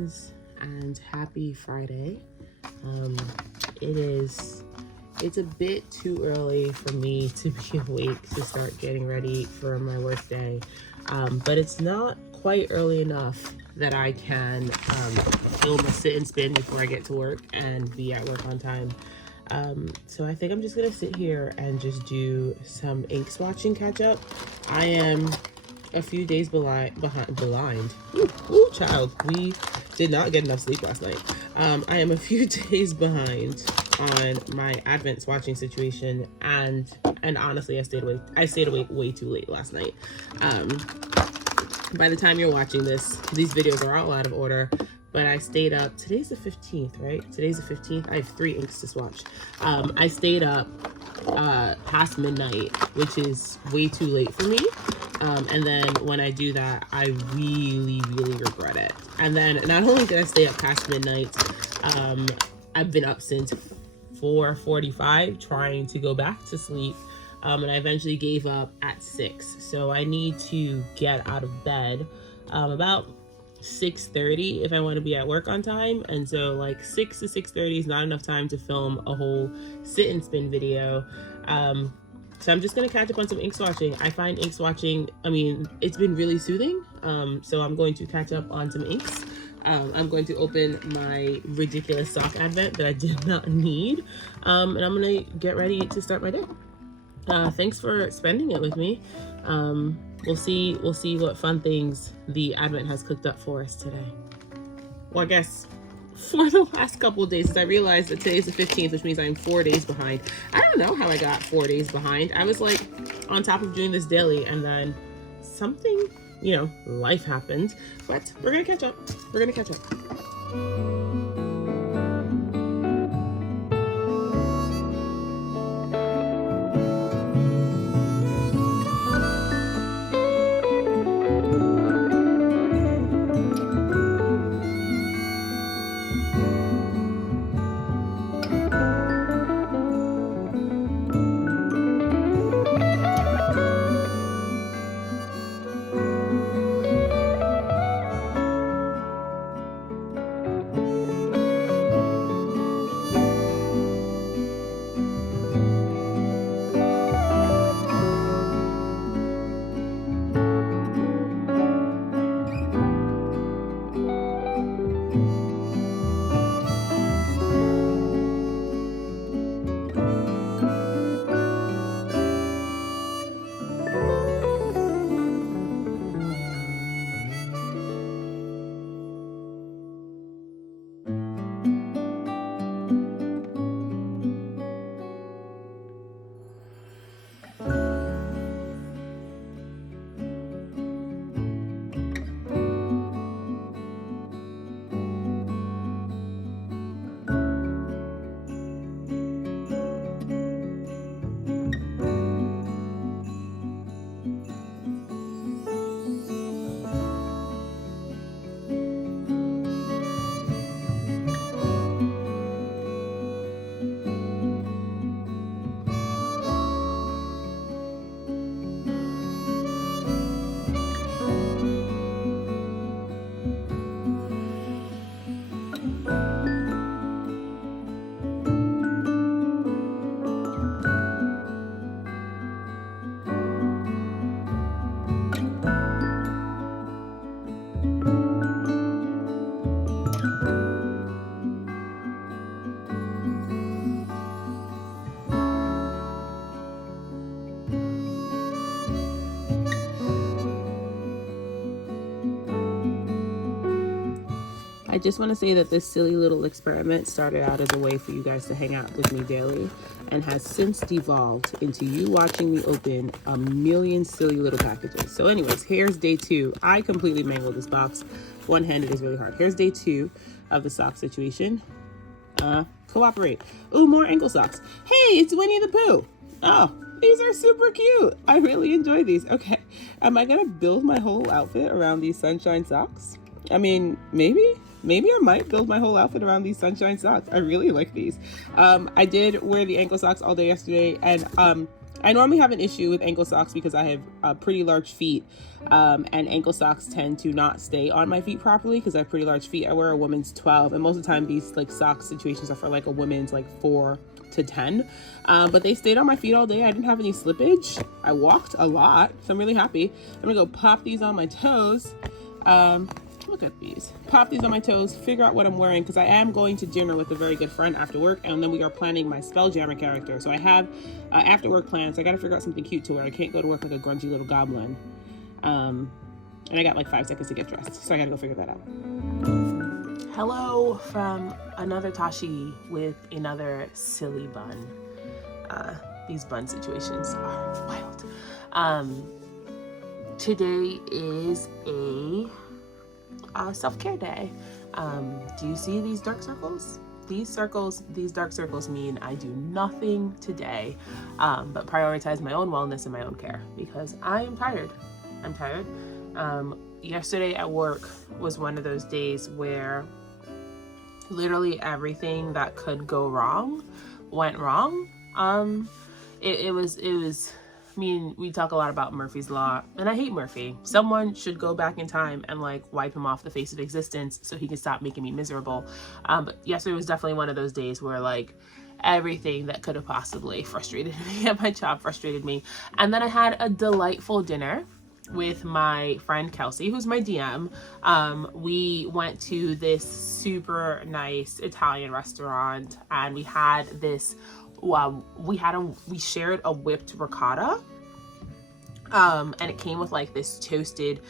friends, and happy Friday. It's a bit too early for me to be awake to start getting ready for my work day, but it's not quite early enough that I can film a sit and spin before I get to work and be at work on time. So I think I'm just gonna sit here and just do some ink swatching catch up. I am a few days blind. Ooh, child, we did not get enough sleep last night. I am a few days behind on my Advent swatching situation, and honestly, I stayed awake way too late last night. By the time you're watching this, these videos are all out of order, but I stayed up. Today's the 15th, right? Today's the 15th. I have 3 inks to swatch. I stayed up past midnight, which is way too late for me. And then when I do that, I really regret it. And then not only did I stay up past midnight, I've been up since 4:45 trying to go back to sleep. And I eventually gave up at 6. So I need to get out of bed about 6:30 if I want to be at work on time. And so like 6 to 6:30 is not enough time to film a whole sit and spin video. So I'm just going to catch up on some ink swatching. I find ink swatching, I mean, it's been really soothing. So I'm going to catch up on some inks. I'm going to open my ridiculous sock advent that I did not need. And I'm going to get ready to start my day. Thanks for spending it with me. We'll see what fun things the advent has cooked up for us today. Well, I guess for the last couple of days, since I realized that today's the 15th, which means I'm 4 days behind. I don't know how I got 4 days behind. I was like on top of doing this daily, and then something, life happened. But we're gonna catch up. We're gonna catch up. I just want to say that this silly little experiment started out as a way for you guys to hang out with me daily and has since devolved into you watching me open a million silly little packages. So anyways, here's day 2. I completely mangled this box. One-handed is really hard. Here's day 2 of the sock situation. Cooperate. Ooh, more ankle socks. Hey, it's Winnie the Pooh. Oh, these are super cute. I really enjoy these. Okay, am I gonna build my whole outfit around these sunshine socks? I mean, maybe I might build my whole outfit around these sunshine socks. I really like these. I did wear the ankle socks all day yesterday, and I normally have an issue with ankle socks because I have pretty large feet, and ankle socks tend to not stay on my feet properly because I have pretty large feet. I wear a woman's 12, and most of the time these like sock situations are for like a woman's like 4 to 10, but they stayed on my feet all day. I didn't have any slippage. I walked a lot, so I'm really happy. I'm gonna go pop these on my toes. Look at these. Pop these on my toes, figure out what I'm wearing, because I am going to dinner with a very good friend after work, and then we are planning my Spelljammer character. So I have after work plans. So I got to figure out something cute to wear. I can't go to work like a grungy little goblin. And I got like 5 seconds to get dressed, so I got to go figure that out. Hello from another Tazhi with another silly bun. These bun situations are wild. Today is a self-care day. Do you see these dark circles? These dark circles mean I do nothing today but prioritize my own wellness and my own care, because I am tired. I'm tired. Yesterday at work was one of those days where literally everything that could go wrong went wrong. It was I mean, we talk a lot about Murphy's Law, and I hate Murphy. Someone should go back in time and like wipe him off the face of existence so he can stop making me miserable. But yesterday was definitely one of those days where like everything that could have possibly frustrated me at my job frustrated me. And then I had a delightful dinner with my friend Kelsey, who's my DM. We went to this super nice Italian restaurant, and we had this we shared a whipped ricotta, and it came with like this toasted,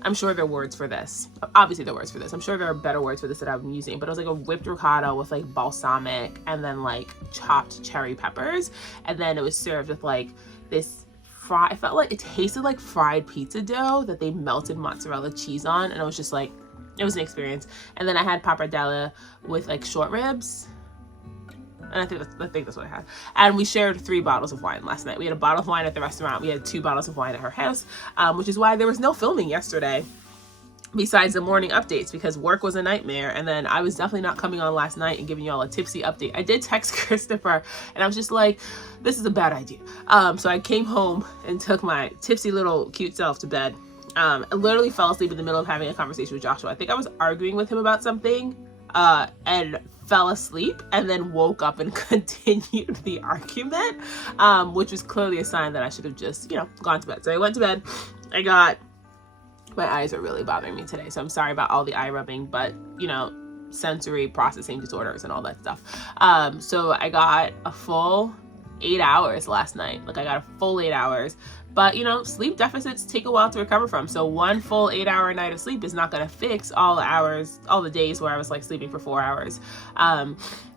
I'm sure there are words for this, obviously there are words for this, I'm sure there are better words for this that I'm using, but it was like a whipped ricotta with like balsamic and then like chopped cherry peppers, and then it was served with like this I felt like it tasted like fried pizza dough that they melted mozzarella cheese on, and it was just like, it was an experience. And then I had pappardelle with like short ribs, and I think that's what I had. And we shared 3 bottles of wine last night. We had a bottle of wine at the restaurant. We had 2 bottles of wine at her house, which is why there was no filming yesterday besides the morning updates, because work was a nightmare. And then I was definitely not coming on last night and giving you all a tipsy update. I did text Christopher, and I was just like, this is a bad idea. So I came home and took my tipsy little cute self to bed. I literally fell asleep in the middle of having a conversation with Joshua. I think I was arguing with him about something, and fell asleep, and then woke up and continued the argument, which was clearly a sign that I should have just, gone to bed. So I went to bed. My eyes are really bothering me today, so I'm sorry about all the eye rubbing, but sensory processing disorders and all that stuff. So I got a full 8 hours last night. Like I got a full 8 hours, but sleep deficits take a while to recover from. So one full 8-hour night of sleep is not going to fix all the days where I was like sleeping for 4 hours.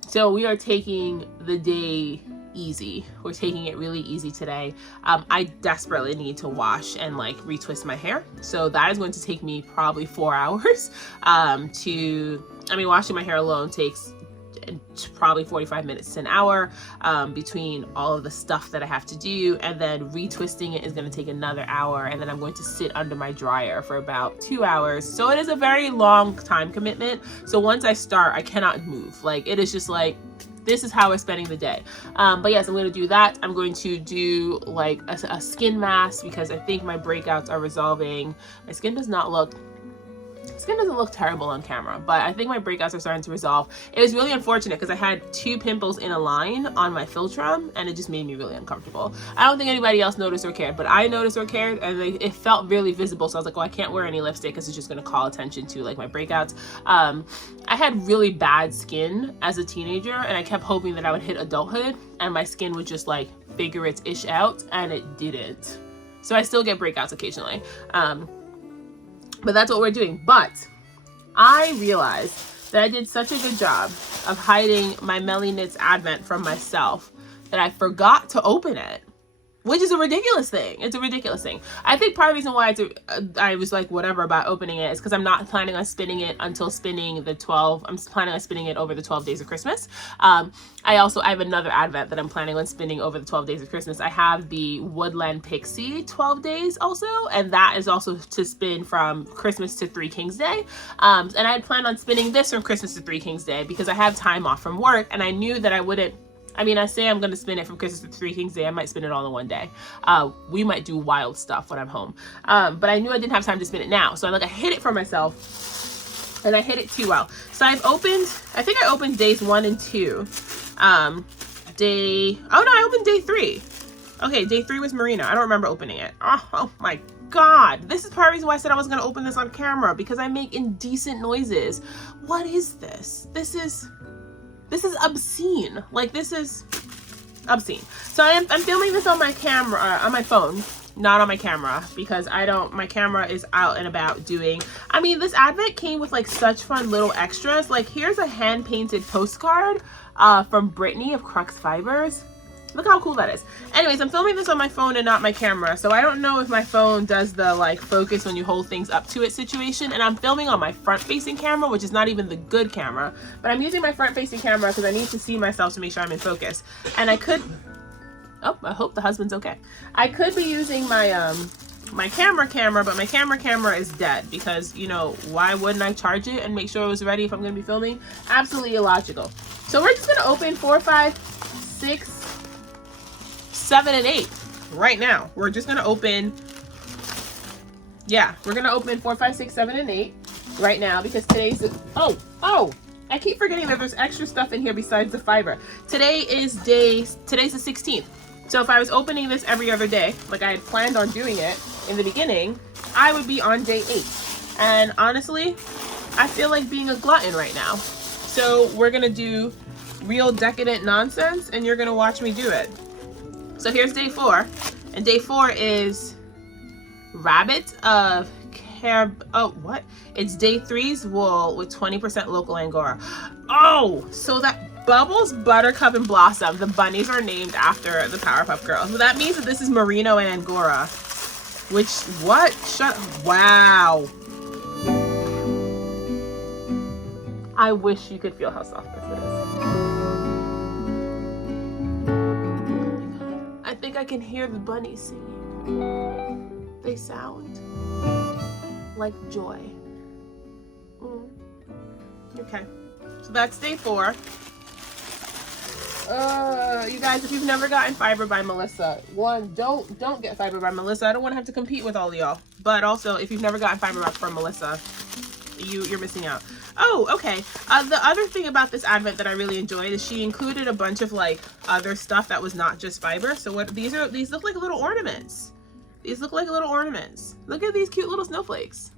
So we are taking the day easy. We're taking it really easy today. I desperately need to wash and like retwist my hair, so that is going to take me probably 4 hours. Washing my hair alone takes probably 45 minutes to an hour, between all of the stuff that I have to do, and then retwisting it is going to take another hour, and then I'm going to sit under my dryer for about 2 hours. So it is a very long time commitment. So once I start, I cannot move. Like it is just like, this is how we're spending the day. But yes, I'm going to do that. I'm going to do like a skin mask, because I think my breakouts are resolving. My skin doesn't look terrible on camera, but I think my breakouts are starting to resolve. It was really unfortunate because I had 2 pimples in a line on my philtrum, and it just made me really uncomfortable. I don't think anybody else noticed or cared, but I noticed or cared, and it felt really visible. So I was like, oh, I can't wear any lipstick because it's just going to call attention to like my breakouts. I had really bad skin as a teenager, and I kept hoping that I would hit adulthood and my skin would just like figure its ish out, and it didn't. So I still get breakouts occasionally. But that's what we're doing. But I realized that I did such a good job of hiding my Melly Knits Advent from myself that I forgot to open it, which is a ridiculous thing. It's a ridiculous thing. I think part of the reason why I was like whatever about opening it is because I'm not planning on spinning it until spinning the 12. I'm planning on spinning it over the 12 days of Christmas. I have another Advent that I'm planning on spinning over the 12 days of Christmas. I have the Woodland Pixie 12 days also, and that is also to spin from Christmas to 3 Kings Day. And I had planned on spinning this from Christmas to 3 Kings Day because I have time off from work, and I knew that I I mean, I say I'm going to spin it from Christmas to Three Kings Day. I might spin it all in one day. We might do wild stuff when I'm home. But I knew I didn't have time to spin it now. So I hid it for myself. And I hid it too well. So I think I opened days 1 and 2. Oh no, I opened day 3. Okay, day 3 was Marina. I don't remember opening it. Oh my God. This is part of the reason why I said I was going to open this on camera, because I make indecent noises. What is this? This is obscene. Like, this is obscene. So I'm filming this on my camera, on my phone, not on my camera, because my camera is out and about doing, I mean, this advent came with like such fun little extras. Like, here's a hand painted postcard from Brittany of Crux Fibers. Look how cool that is. Anyways, I'm filming this on my phone and not my camera, so I don't know if my phone does the like focus when you hold things up to it situation. And I'm filming on my front facing camera, which is not even the good camera, but I'm using my front facing camera because I need to see myself to make sure I'm in focus. And I could, oh, I hope the husband's okay. I could be using my my camera, but my camera is dead, because, you know, why wouldn't I charge it and make sure it was ready if I'm going to be filming? Absolutely illogical. So we're just going to open 4, 5, 6, 7, and 8 right now. We're just gonna open, yeah, we're gonna open 4, 5, 6, 7, and 8 right now, because today's oh, I keep forgetting that there's extra stuff in here besides the fiber. Today's the 16th. So if I was opening this every other day, like I had planned on doing it in the beginning, I would be on day 8. And honestly, I feel like being a glutton right now. So we're gonna do real decadent nonsense, and you're gonna watch me do it. So here's day 4, and day 4 is Rabbit of it's day 3's wool with 20% local Angora. Oh, so that Bubbles, Buttercup, and Blossom, the bunnies are named after the Powerpuff Girls. So that means that this is Merino and Angora, which, what? Wow. I wish you could feel how soft this is. I think I can hear the bunnies singing. They sound like joy. Okay, so that's day 4. You guys, if you've never gotten Fiber by Melissa, one, don't get Fiber by Melissa. I don't want to have to compete with all of y'all. But also, if you've never gotten Fiber from Melissa, you're missing out. Oh, okay. The other thing about this advent that I really enjoyed is she included a bunch of like other stuff that was not just fiber. So what these look like little ornaments. These look like little ornaments. Look at these cute little snowflakes.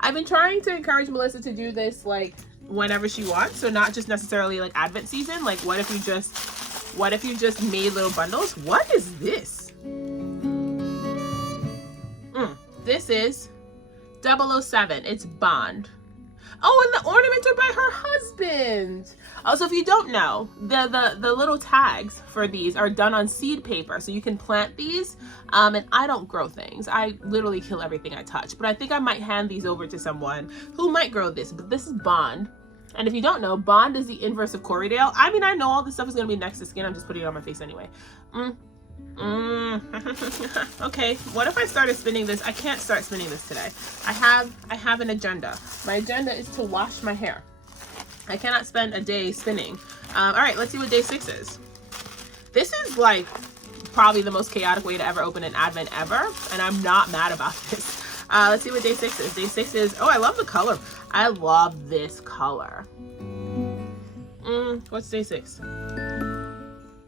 I've been trying to encourage Melissa to do this like whenever she wants. So not just necessarily like advent season. Like what if you just made little bundles? What is this? This is 007. It's Bond. Oh, and the ornaments are by her husband. Also, if you don't know, the little tags for these are done on seed paper, so you can plant these. And I don't grow things. I literally kill everything I touch. But I think I might hand these over to someone who might grow this. But this is Bond. And if you don't know, Bond is the inverse of Corriedale. I mean, I know all this stuff is gonna be next to skin. I'm just putting it on my face anyway. Okay, what if I started spinning this? I can't start spinning this today. I have an agenda. My agenda is to wash my hair. I cannot spend a day spinning. All right, let's see what day 6 is. This is like probably the most chaotic way to ever open an advent ever, and I'm not mad about this. Let's see what day 6 is. Day 6 is, oh, I love the color. I love this color. What's day 6?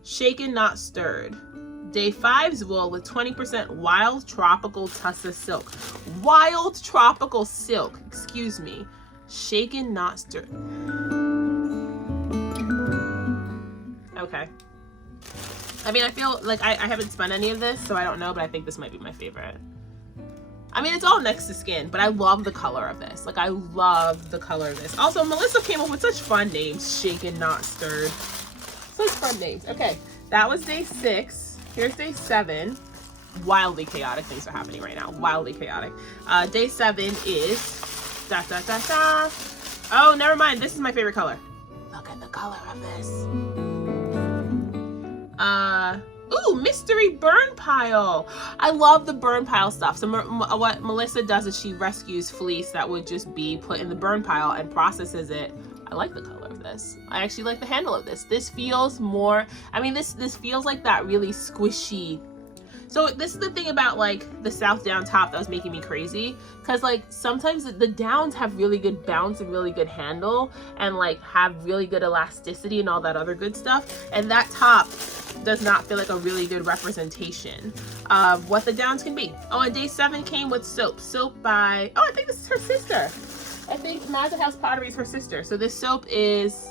Shaken, not stirred. Day 5's wool with 20% wild tropical tussa silk. Wild tropical silk, excuse me. Shaken, not stirred. Okay. I mean, I feel like I haven't spun any of this, so I don't know, but I think this might be my favorite. I mean, it's all next to skin, but I love the color of this. Like, I love the color of this. Also, Melissa came up with such fun names. Shaken, not stirred. Such fun names. Okay, that was day 6. Here's day 7. Wildly chaotic things are happening right now. Wildly chaotic. Day 7 is oh, never mind. This is my favorite color. Look at the color of this. Ooh, mystery burn pile. I love the burn pile stuff. So what Melissa does is she rescues fleece that would just be put in the burn pile and processes it I like the color of this. I actually like the handle of this. This feels more, I mean, this feels like that really squishy. So this is the thing about like the South down top that was making me crazy, because like sometimes the downs have really good bounce and really good handle and like have really good elasticity and all that other good stuff, and that top does not feel like a really good representation of what the downs can be. Oh, and day 7 came with soap by, oh, I think this is her sister. I think Mazza House Pottery is her sister. So this soap is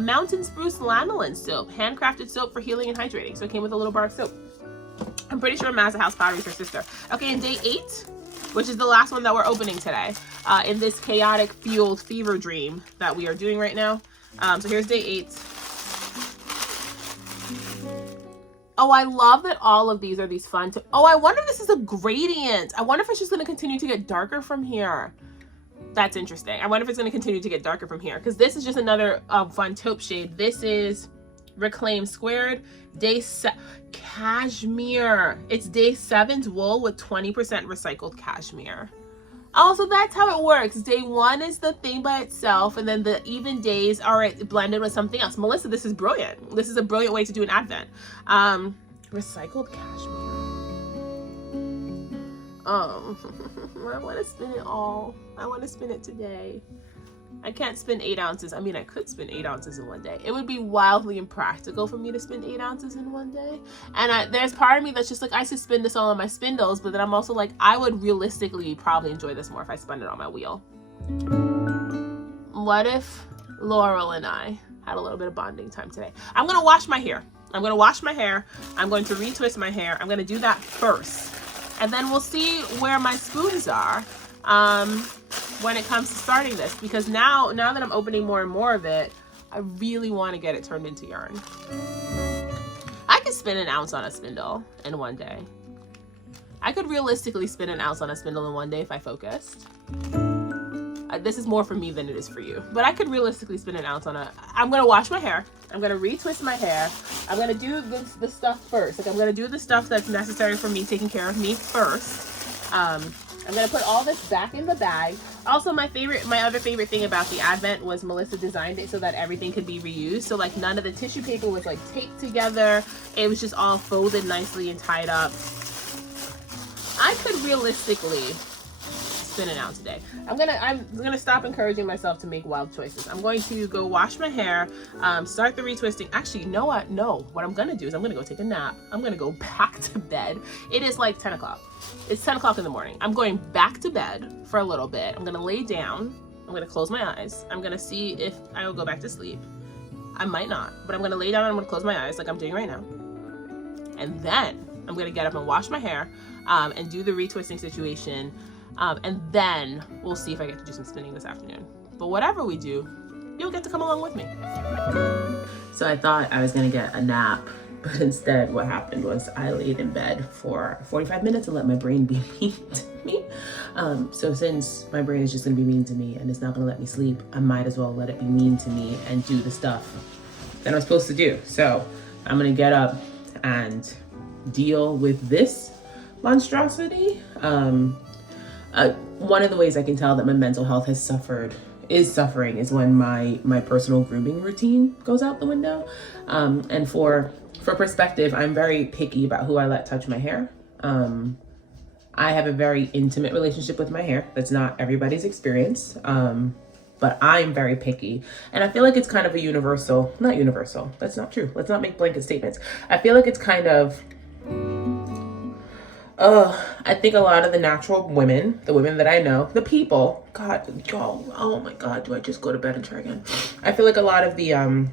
Mountain Spruce Lanolin soap, handcrafted soap for healing and hydrating. So it came with a little bar of soap. I'm pretty sure Mazza House Pottery is her sister. Okay, and day 8, which is the last one that we're opening today, in this chaotic fueled fever dream that we are doing right now. So here's day 8. Oh, I love that all of these are these fun. Oh, I wonder if this is a gradient. I wonder if it's just going to continue to get darker from here. That's interesting. I wonder if it's going to continue to get darker from here, because this is just another fun taupe shade. This is Reclaim Squared Cashmere. It's day 7's wool with 20% recycled cashmere. Oh, so that's how it works. Day 1 is the thing by itself, and then the even days are blended with something else. Melissa, this is brilliant. This is a brilliant way to do an advent. Recycled cashmere. I want to spin it all. I want to spin it today. I can't spin 8 ounces. I mean, I could spin 8 ounces in one day. It would be wildly impractical for me to spin 8 ounces in one day. And there's part of me that's just like, I should spin this all on my spindles, but then I'm also like, I would realistically probably enjoy this more if I spun it on my wheel. What if Laurel and I had a little bit of bonding time today? I'm going to wash my hair. I'm going to wash my hair. I'm going to retwist my hair. I'm going to do that first. And then we'll see where my spoons are when it comes to starting this, because now that I'm opening more and more of it, I really want to get it turned into yarn. I could spin an ounce on a spindle in one day. I could realistically spin an ounce on a spindle in one day if I focused. This is more for me than it is for you, but I could realistically spin an ounce on a. I'm gonna wash my hair. I'm gonna retwist my hair. I'm gonna do the stuff first. Like, I'm gonna do the stuff that's necessary for me taking care of me first. I'm gonna put all this back in the bag. Also, my other favorite thing about the advent was Melissa designed it so that everything could be reused. So like none of the tissue paper was like taped together. It was just all folded nicely and tied up. I could realistically spin an ounce a day. I'm gonna stop encouraging myself to make wild choices. I'm going to go wash my hair, start the retwisting. Actually, you know what? No, what I'm gonna do is I'm gonna go take a nap. I'm gonna go back to bed. It is like 10 o'clock. It's 10 o'clock in the morning. I'm going back to bed for a little bit. I'm gonna lay down. I'm gonna close my eyes. I'm gonna see if I will go back to sleep. I might not, but I'm gonna lay down and I'm gonna close my eyes like I'm doing right now. And then I'm gonna get up and wash my hair and do the retwisting situation. And then we'll see if I get to do some spinning this afternoon. But whatever we do, you'll get to come along with me. So I thought I was gonna get a nap, but instead what happened was I laid in bed for 45 minutes and let my brain be mean to me. So since my brain is just gonna be mean to me and it's not gonna let me sleep, I might as well let it be mean to me and do the stuff that I'm supposed to do. So I'm gonna get up and deal with this monstrosity. One of the ways I can tell that my mental health is suffering is when my personal grooming routine goes out the window. And for perspective, I'm very picky about who I let touch my hair. I have a very intimate relationship with my hair. That's not everybody's experience. But I'm very picky. And I feel like it's kind of a not universal. That's not true. Let's not make blanket statements. I feel like it's kind of, I think a lot of the natural women, the women that I know, the people, God, oh my God, do I just go to bed and try again? I feel like a lot of the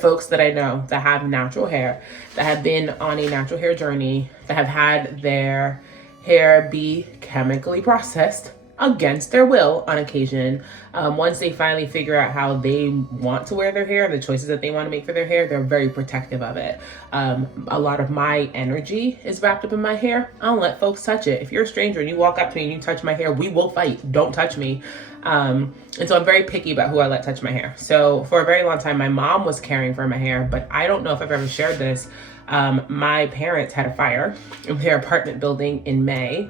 folks that I know that have natural hair, that have been on a natural hair journey, that have had their hair be chemically processed against their will on occasion, once they finally figure out how they want to wear their hair, the choices that they want to make for their hair, they're very protective of it. A lot of my energy is wrapped up in my hair. I don't let folks touch it. If you're a stranger and you walk up to me and you touch my hair, we will fight. Don't touch me. And so I'm very picky about who I let touch my hair. So for a very long time, my mom was caring for my hair, but I don't know if I've ever shared this. My parents had a fire in their apartment building in May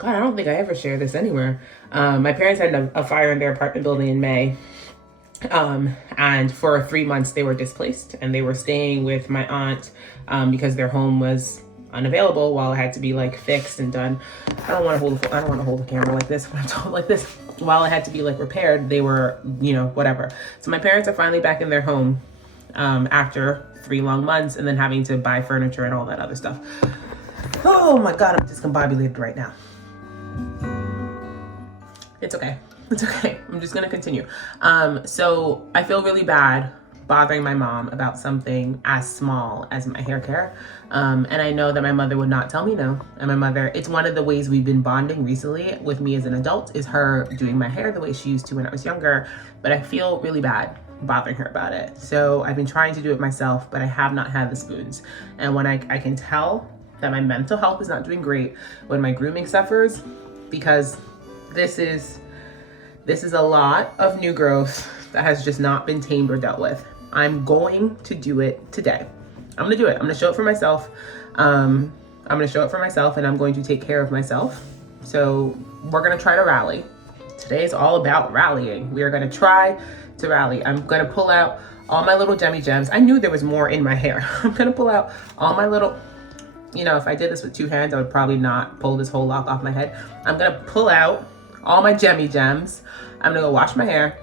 God, I don't think I ever shared this anywhere. My parents had a fire in their apartment building in May. And for 3 months they were displaced and they were staying with my aunt because their home was unavailable while it had to be like fixed and done. I don't want to hold the camera like this when I'm talking like this. While it had to be like repaired, they were, you know, whatever. So my parents are finally back in their home after 3 long months and then having to buy furniture and all that other stuff. Oh my God, I'm discombobulated right now. It's okay. It's okay. I'm just going to continue. So I feel really bad bothering my mom about something as small as my hair care. And I know that my mother would not tell me no. And my mother, it's one of the ways we've been bonding recently with me as an adult is her doing my hair the way she used to when I was younger. But I feel really bad bothering her about it. So I've been trying to do it myself, but I have not had the spoons. And when I can tell that my mental health is not doing great when my grooming suffers, because this is a lot of new growth that has just not been tamed or dealt with. I'm going to do it today. I'm gonna do it. I'm gonna show it for myself. I'm gonna show it for myself and I'm going to take care of myself. So we're gonna try to rally. Today is all about rallying. We are gonna try to rally. I'm gonna pull out all my little Jemmy Gems. I knew there was more in my hair. I'm gonna pull out all my little, you know, if I did this with 2 hands, I would probably not pull this whole lock off my head. I'm gonna pull out all my Jemmy Gems. I'm gonna go wash my hair.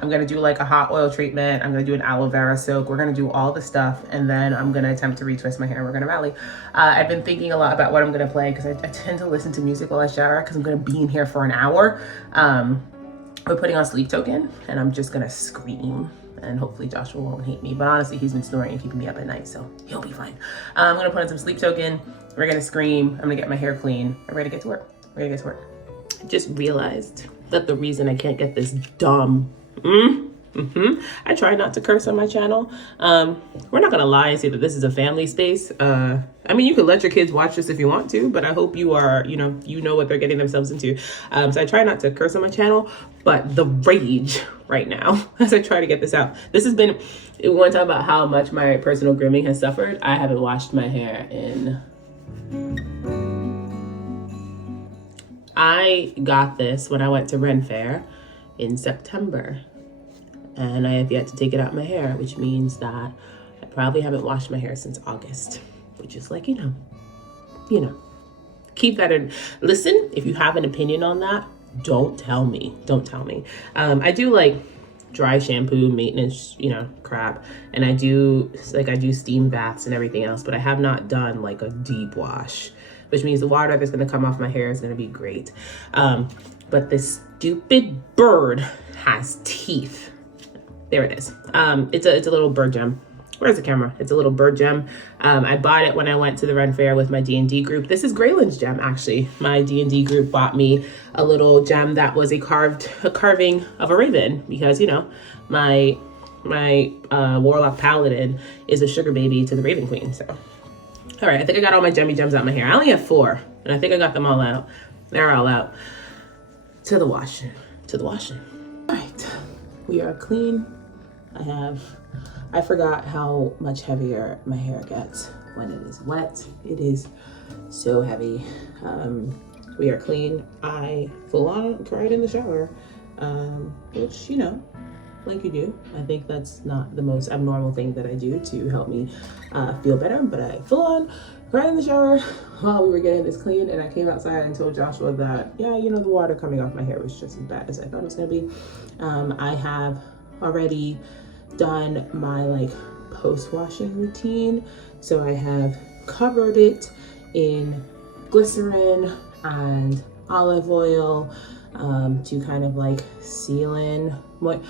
I'm gonna do like a hot oil treatment. I'm gonna do an aloe vera soak. We're gonna do all the stuff and then I'm gonna attempt to retwist my hair. We're gonna rally. I've been thinking a lot about what I'm gonna play because I tend to listen to music while I shower because I'm gonna be in here for an hour. We're putting on Sleep Token and I'm just gonna scream and hopefully Joshua won't hate me. But honestly, he's been snoring and keeping me up at night, so he'll be fine. I'm gonna put on some Sleep Token. We're gonna scream. I'm gonna get my hair clean. I'm ready to get to work. We're gonna get to work. Just realized that the reason I can't get this dumb I try not to curse on my channel. We're not gonna lie and say that this is a family space. I mean, you could let your kids watch this if you want to, but I hope you are, you know what they're getting themselves into. So I try not to curse on my channel, but the rage right now as I try to get this out. This has been, we want to talk about how much my personal grooming has suffered. I haven't washed my hair in, I got this when I went to Ren Fair in September. And I have yet to take it out my hair, which means that I probably haven't washed my hair since August, which is like, you know, keep that in. Listen, if you have an opinion on that, don't tell me. Don't tell me. I do like dry shampoo, maintenance, you know, crap. And I do steam baths and everything else, but I have not done like a deep wash, which means the water that's going to come off my hair is going to be great. But this stupid bird has teeth. There it is. It's a little bird gem. Where's the camera? It's a little bird gem. I bought it when I went to the Ren Fair with my D&D group. This is Graylin's gem, actually. My D&D group bought me a little gem that was a carving of a raven because, you know, my warlock paladin is a sugar baby to the Raven Queen. So, all right, I think I got all my Jemmy Gems out my hair. I only have 4, and I think I got them all out. They're all out. To the washing. All right, we are clean. I forgot how much heavier my hair gets when it is wet. It is so heavy. We are clean. I full on cried in the shower, which, you know, like you do. I think that's not the most abnormal thing that I do to help me feel better, but I full on cried in the shower while we were getting this clean, and I came outside and told Joshua that, yeah, you know, the water coming off my hair was just as bad as I thought it was gonna be. I have already done my like post-washing routine, so I have covered it in glycerin and olive oil to kind of like seal in what,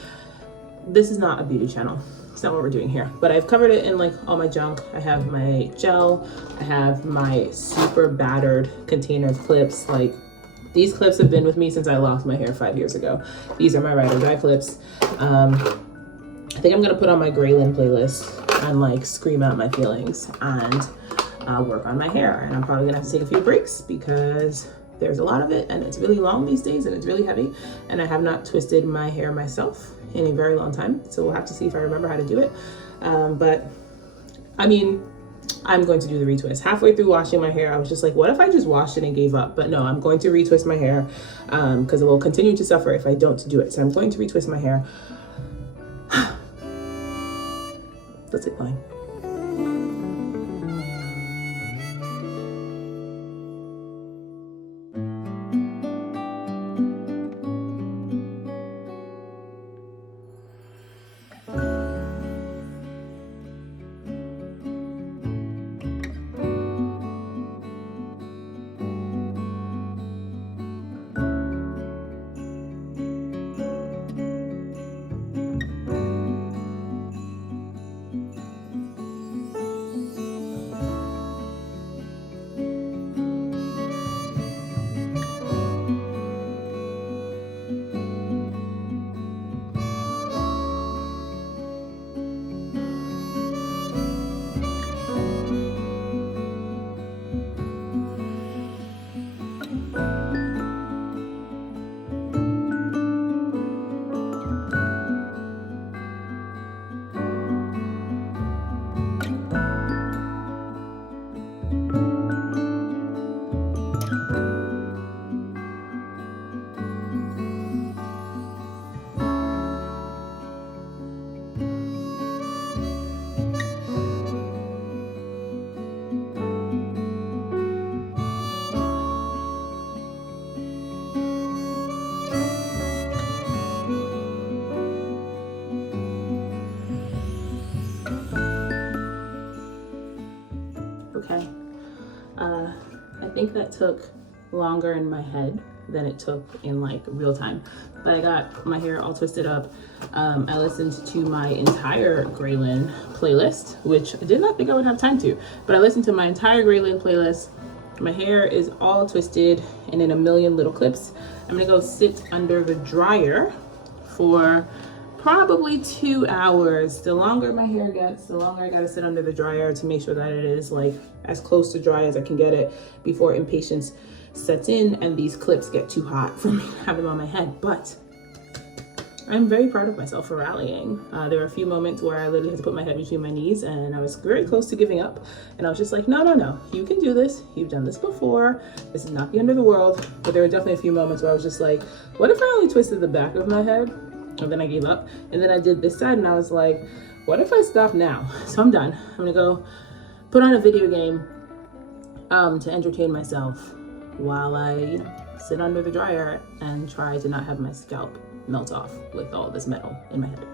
this is not a beauty channel, it's not what we're doing here, but I've covered it in like all my junk. I have my gel, I have my super battered container of clips. Like, these clips have been with me since I lost my hair 5 years ago. These are my ride or die clips. I think I'm gonna put on my Graylin playlist and like scream out my feelings and work on my hair. And I'm probably gonna have to take a few breaks because there's a lot of it and it's really long these days and it's really heavy. And I have not twisted my hair myself in a very long time. So we'll have to see if I remember how to do it. But I mean, I'm going to do the retwist. Halfway through washing my hair, I was just like, what if I just washed it and gave up? But no, I'm going to retwist my hair because it will continue to suffer if I don't do it. So I'm going to retwist my hair. Let's get going. Okay, I think that took longer in my head than it took in like real time, but I got my hair all twisted up. I listened to my entire Graylin playlist, which I did not think I would have time to, but I listened to my entire Graylin playlist. My hair is all twisted and in a million little clips. I'm gonna go sit under the dryer for probably 2 hours. The longer my hair gets, the longer I gotta sit under the dryer to make sure that it is like as close to dry as I can get it before impatience sets in and these clips get too hot for me to have them on my head. But I'm very proud of myself for rallying. There were a few moments where I literally had to put my head between my knees and I was very close to giving up. And I was just like, no, you can do this. You've done this before. This is not the end of the world. But there were definitely a few moments where I was just like, what if I only twisted the back of my head? And then I gave up. And then I did this side and I was like, what if I stop now? So I'm done. I'm gonna go put on a video game to entertain myself while I sit under the dryer and try to not have my scalp melt off with all this metal in my head.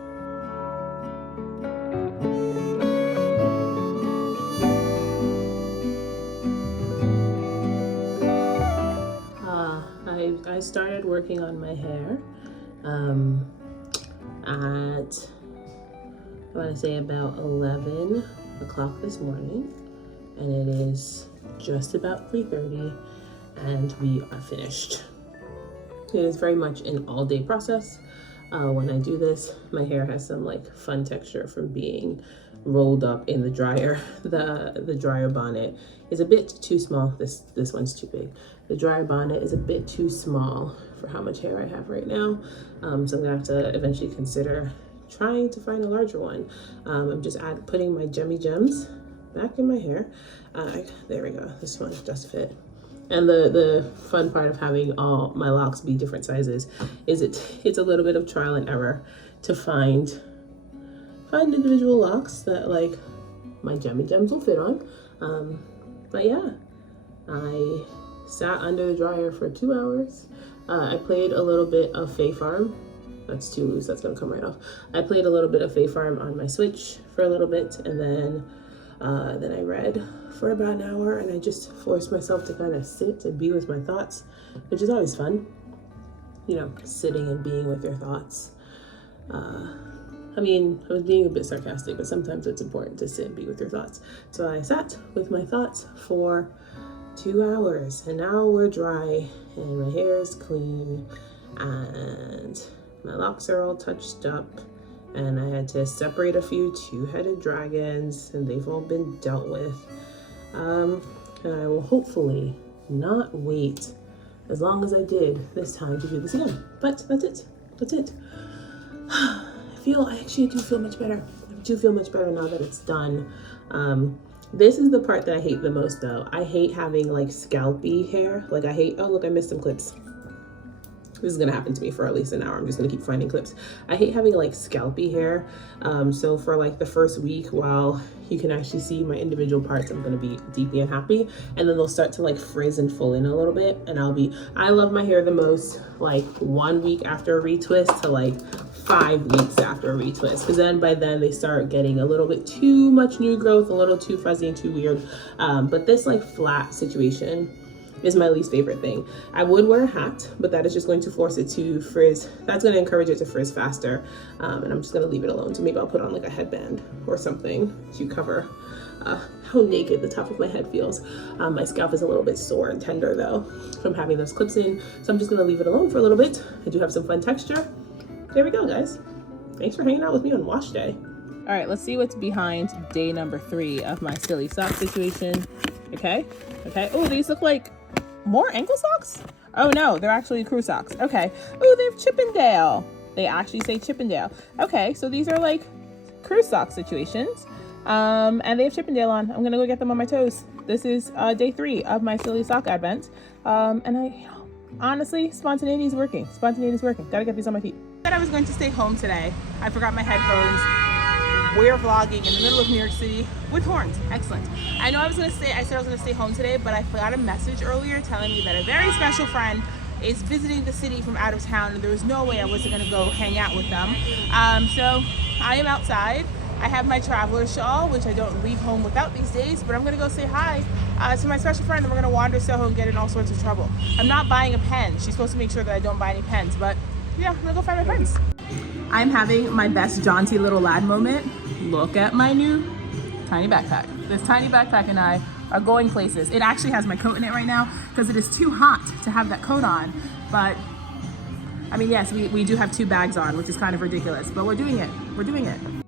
I started working on my hair at, I want to say about 11 o'clock this morning, and it is just about 3:30 and we are finished. It is very much an all-day process. When I do this, my hair has some like fun texture from being rolled up in the dryer. The dryer bonnet is a bit too small. This one's too big. The dryer bonnet is a bit too small for how much hair I have right now. So I'm gonna have to eventually consider trying to find a larger one. I'm just putting my gemmy gems back in my hair. There we go. This one just fit. And the fun part of having all my locks be different sizes is it's a little bit of trial and error to find individual locks that like my gemmy gems will fit on. But yeah, I sat under the dryer for 2 hours. I played a little bit of Fae Farm. That's too loose, that's gonna come right off. I played a little bit of Fae Farm on my Switch for a little bit, and then I read for about an hour, and I just forced myself to kind of sit and be with my thoughts, which is always fun, you know, sitting and being with your thoughts. I mean, I was being a bit sarcastic, but sometimes it's important to sit and be with your thoughts. So I sat with my thoughts for 2 hours, and now we're dry, and my hair is clean, and my locks are all touched up, and I had to separate a few two-headed dragons, and they've all been dealt with. And I will hopefully not wait as long as I did this time to do this again. But that's it. I actually do feel much better. I do feel much better now that it's done. This is the part that I hate the most though. I hate having like scalpy hair. Like I hate, oh look, I missed some clips. This is gonna happen to me for at least an hour. I'm just gonna keep finding clips. I hate having like scalpy hair. So for like the first week, while you can actually see my individual parts, I'm gonna be deeply unhappy. And then they'll start to like frizz and full in a little bit. And I love my hair the most like 1 week after a retwist to like 5 weeks after a retwist. Because then by then they start getting a little bit too much new growth, a little too fuzzy and too weird. But this like flat situation is my least favorite thing. I would wear a hat, but that is just going to force it to frizz. That's going to encourage it to frizz faster. And I'm just going to leave it alone. So maybe I'll put on like a headband or something to cover how naked the top of my head feels. My scalp is a little bit sore and tender though from having those clips in. So I'm just going to leave it alone for a little bit. I do have some fun texture. There we go, guys. Thanks for hanging out with me on wash day. All right, let's see what's behind day number 3 of my silly sock situation. Okay. Oh, these look like more ankle socks? Oh no, they're actually crew socks. Okay. Oh, they have Chippendale. They actually say Chippendale. Okay, so these are like crew sock situations. And they have Chippendale on. I'm gonna go get them on my toes. This is day 3 of my silly sock advent. And honestly, spontaneity is working. Spontaneity is working. Gotta get these on my feet. I said I was going to stay home today. I forgot my headphones. We're vlogging in the middle of New York City with horns. Excellent. I said I was gonna stay home today, but I got a message earlier telling me that a very special friend is visiting the city from out of town, and there was no way I wasn't gonna go hang out with them. So I am outside. I have my traveler shawl, which I don't leave home without these days, but I'm gonna go say hi to my special friend, and we're gonna wander Soho and get in all sorts of trouble. I'm not buying a pen. She's supposed to make sure that I don't buy any pens, but yeah, I'm gonna go find my friends. I'm having my best jaunty little lad moment. Look at my new tiny backpack. This tiny backpack and I are going places. It actually has my coat in it right now because it is too hot to have that coat on. But I mean, yes, we do have 2 bags on, which is kind of ridiculous, but we're doing it. We're doing it.